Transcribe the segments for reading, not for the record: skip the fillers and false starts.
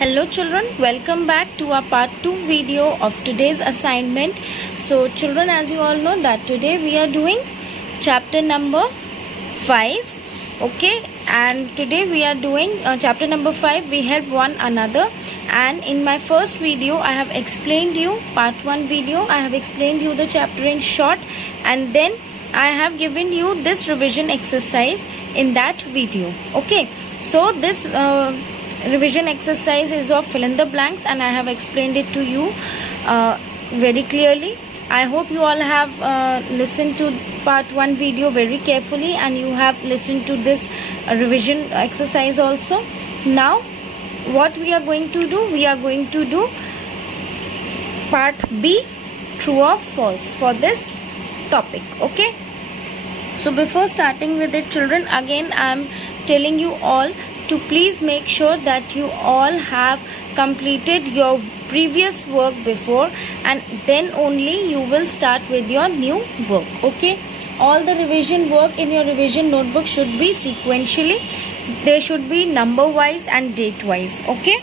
Hello children, welcome back to our part 2 video of today's assignment. So children, as you all know that today we are doing chapter number 5. Okay, and today we are doing chapter number 5. We help one another, and in my first video I have explained you part 1 video. I have explained you the chapter in short, and then I have given you this revision exercise in that video. Okay, so this revision exercise is of fill in the blanks, and I have explained it to you very clearly. I hope you all have listened to part 1 video very carefully, and you have listened to this revision exercise also. Now what we are going to do, we are going to do part B, true or false, for this topic. Okay, so before starting with it children, again I am telling you all to please make sure that you all have completed your previous work before, and then only you will start with your new work. Okay, all the revision work in your revision notebook should be sequentially, they should be number wise and date wise. Okay,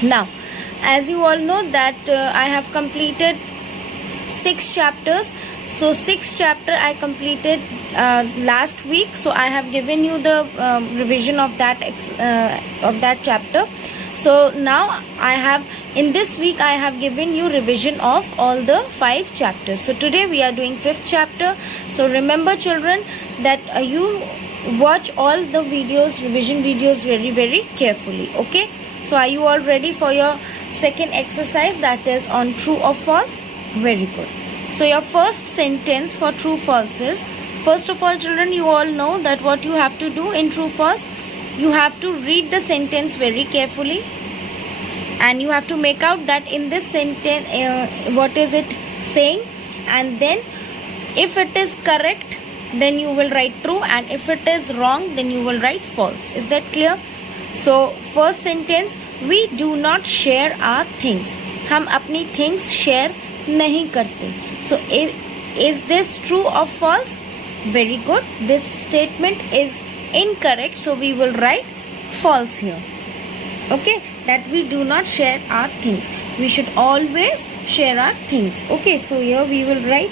now as you all know that I have completed 6 chapters. So 6th chapter I completed last week, so I have given you the revision of that chapter. So now I have, in this week I have given you revision of all the 5 chapters. So today we are doing 5th chapter. So remember children that you watch all the videos, revision videos very carefully. Okay, so are you all ready for your second exercise, that is on true or false? Very good. So your first sentence for true false is, first of all children, you all know that what you have to do in true false, you have to read the sentence very carefully, and you have to make out that in this sentence what is it saying, and then if it is correct then you will write true, and if it is wrong then you will write false. Is that clear? So first sentence, we do not share our things. हम अपनी things share नहीं करते. So is this true or false? Very good. This statement is incorrect, so we will write false here. Okay, that we do not share our things. We should always share our things. Okay, so here we will write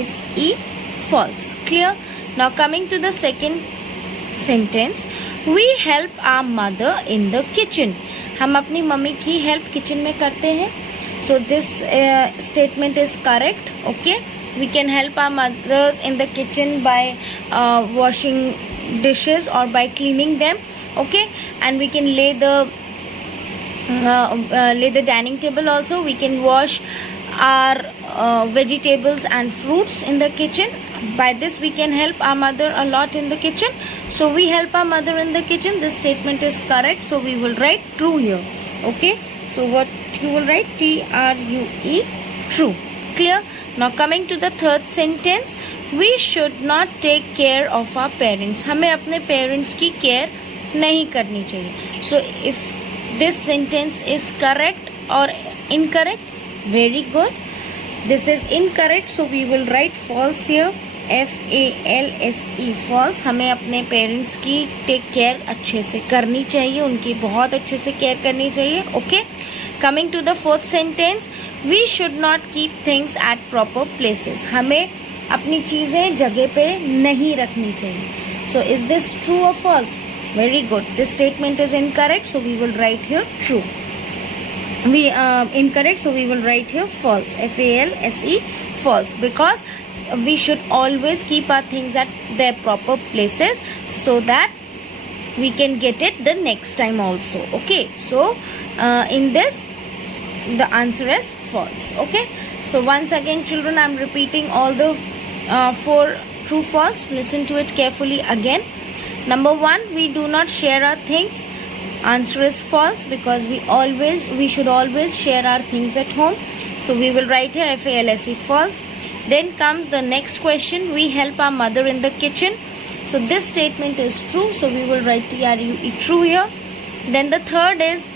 false, false. Clear? Now coming to the second sentence, we help our mother in the kitchen. हम अपनी mummy की help kitchen में करते हैं. So this statement is correct. Okay, we can help our mothers in the kitchen by washing dishes or by cleaning them. Okay, and we can lay the dining table also. We can wash our vegetables and fruits in the kitchen. By this we can help our mother a lot in the kitchen. So we help our mother in the kitchen. This statement is correct, so we will write true here. Okay, so what you will write, true, true. Clear? Now coming to the third sentence, we should not take care of our parents. हमें अपने parents की care नहीं करनी चाहिए. So if this sentence is correct or incorrect? Very good. This is incorrect, so we will write false here. false, false. हमें अपने parents की take care अच्छे से करनी चाहिए, उनकी बहुत अच्छे से केयर करनी चाहिए. Okay, coming to the fourth sentence, we should not keep things at proper places. हमें अपनी चीज़ें जगह पे नहीं रखनी चाहिए. सो इज दिस ट्रू और false? Very good. This statement is incorrect, so we will write here true. We incorrect, so we will write here false, false, false, because we should always keep our things at their proper places so that we can get it the next time also. Okay, so in this the answer is false. Okay, so once again children, I am repeating all the 4 true false. Listen to it carefully again. Number 1, we do not share our things. Answer is false, because we should always share our things at home. So we will write here false, false. Then comes the next question, we help our mother in the kitchen. So this statement is true, so we will write true, true here. Then the third is,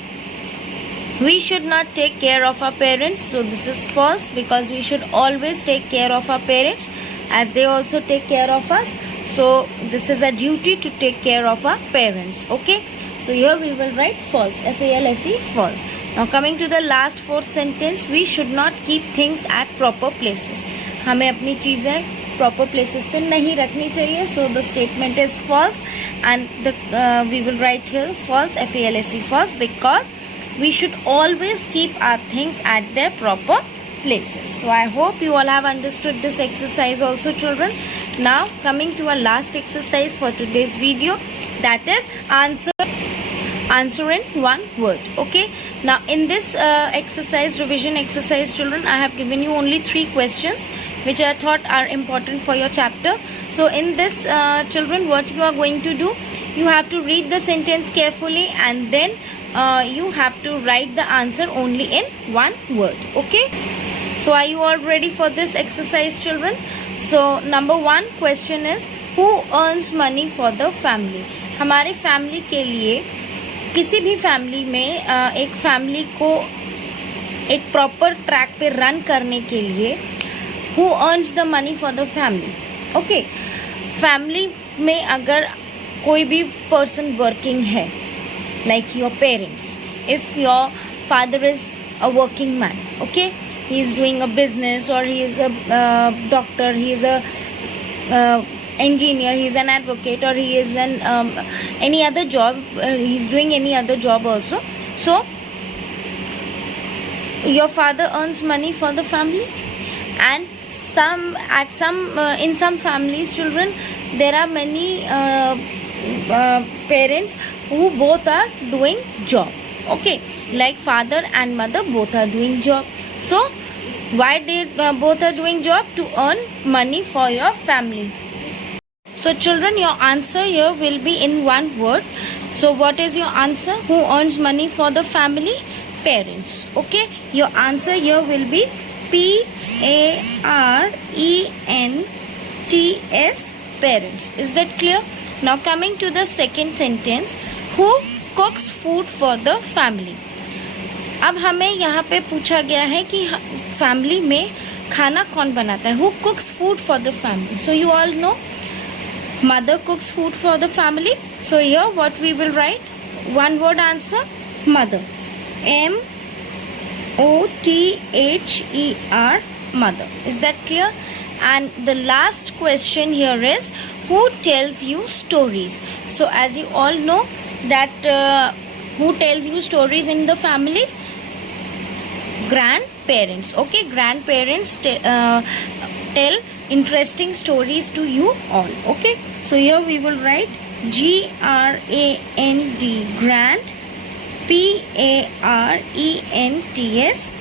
we should not take care of our parents. So this is false, because we should always take care of our parents as they also take care of us. So this is a duty to take care of our parents. Okay, So here we will write false, F-A-L-S-E, false. Now coming to the last fourth sentence, we should not keep things at proper places. हमें अपनी चीज़ें proper places पे नहीं रखनी चाहिए. So the statement is false, and we will write here false, F-A-L-S-E, false, because we should always keep our things at their proper places. So I hope you all have understood this exercise also, children. Now coming to our last exercise for today's video, that is answer in one word. Okay, now in this exercise, revision exercise, children, I have given you only 3 questions which I thought are important for your chapter. So in this, children, what you are going to do, you have to read the sentence carefully, and then you have to write the answer only in one word. Okay, so are you all ready for this exercise, children? So number 1 question is, who earns money for the family? हमारे family के लिए, किसी भी family में एक family को एक proper track पे रन करने के लिए who earns the money for the family? Okay, family में अगर कोई भी पर्सन वर्किंग है, like your parents, if your father is a working man, okay, he is doing a business, or he is a doctor, he is a engineer, he is an advocate, or he is an any other job, he is doing any other job also. So your father earns money for the family, and in some families, children, there are many parents who both are doing job. Okay, like father and mother both are doing job. So why they both are doing job? To earn money for your family. So children, your answer here will be in one word. So what is your answer? Who earns money for the family? Parents. Okay, your answer here will be P-A-R-E-N-T-S, parents. Is that clear? Now coming to the second sentence, who cooks food for the family? अब हमें यहाँ पे पूछा गया है कि family में खाना कौन बनाता है. Who cooks food for the family? So you all know, mother cooks food for the family. So here what we will write, one word answer, mother, M-O-T-H-E-R, mother. Is that clear? And the last question here is, who tells you stories? So as you all know that who tells you stories in the family? Grandparents. Okay, grandparents tell interesting stories to you all. Okay, so here we will write G-R-A-N-D, grand, P-A-R-E-N-T-S,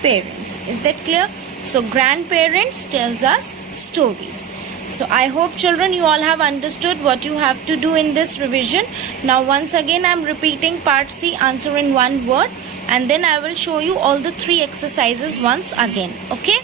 parents. Is that clear? So grandparents tells us stories. So I hope, children, you all have understood what you have to do in this revision. Now once again I am repeating part C, answer in one word, and then I will show you all the 3 exercises once again. Okay,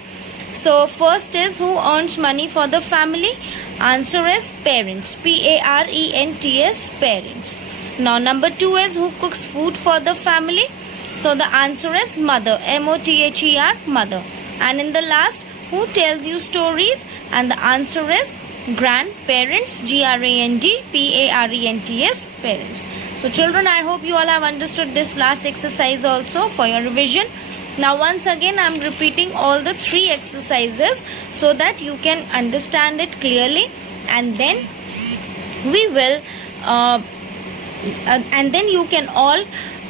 so first is, who earns money for the family? Answer is parents, P-A-R-E-N-T-S, parents. Now number 2 is, who cooks food for the family? So the answer is mother, M-O-T-H-E-R, mother. And in the last, who tells you stories? And the answer is grandparents, G-R-A-N-D-P-A-R-E-N-T-S, parents. So children, I hope you all have understood this last exercise also for your revision. Now once again I am repeating all the 3 exercises so that you can understand it clearly, and then we will and then you can all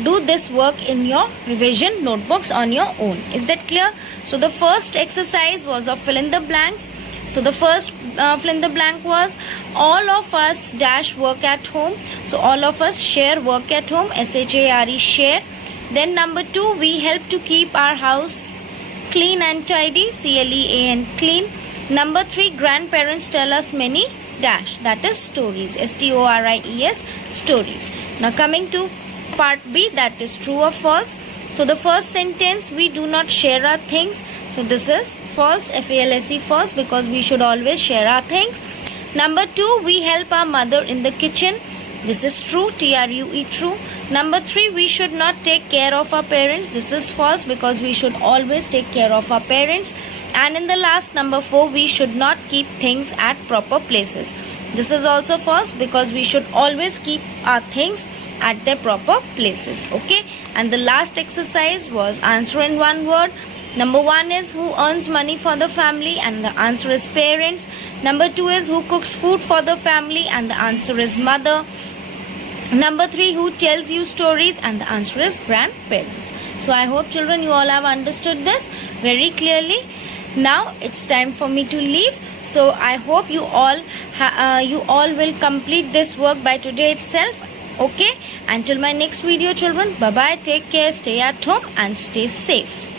do this work in your revision notebooks on your own. Is that clear? So the first exercise was of fill in the blanks. So the first fill in the blank was, all of us dash work at home. So all of us share work at home, S-H-A-R-E, share. Then number 2, we help to keep our house clean and tidy, C-L-E-A-N, clean. Number 3, grandparents tell us many dash, that is stories, S-T-O-R-I-E-S, stories. Now coming to part B, that is true or false. So the first sentence, we do not share our things. So this is false, F-A-L-S-E, false, because we should always share our things. Number 2, we help our mother in the kitchen. This is true, T-R-U-E, true. Number 3, we should not take care of our parents. This is false, because we should always take care of our parents. And in the last, number 4, we should not keep things at proper places. This is also false, because we should always keep our things at their proper places. Okay, and the last exercise was answer in one word. Number 1 is who earns money for the family, and the answer is parents. Number 2 is who cooks food for the family, and the answer is mother. Number 3, who tells you stories, and the answer is grandparents. So I hope children you all have understood this very clearly. Now it's time for me to leave. So I hope you all will complete this work by today itself. Okay, until my next video children, bye bye, take care, stay at home and stay safe.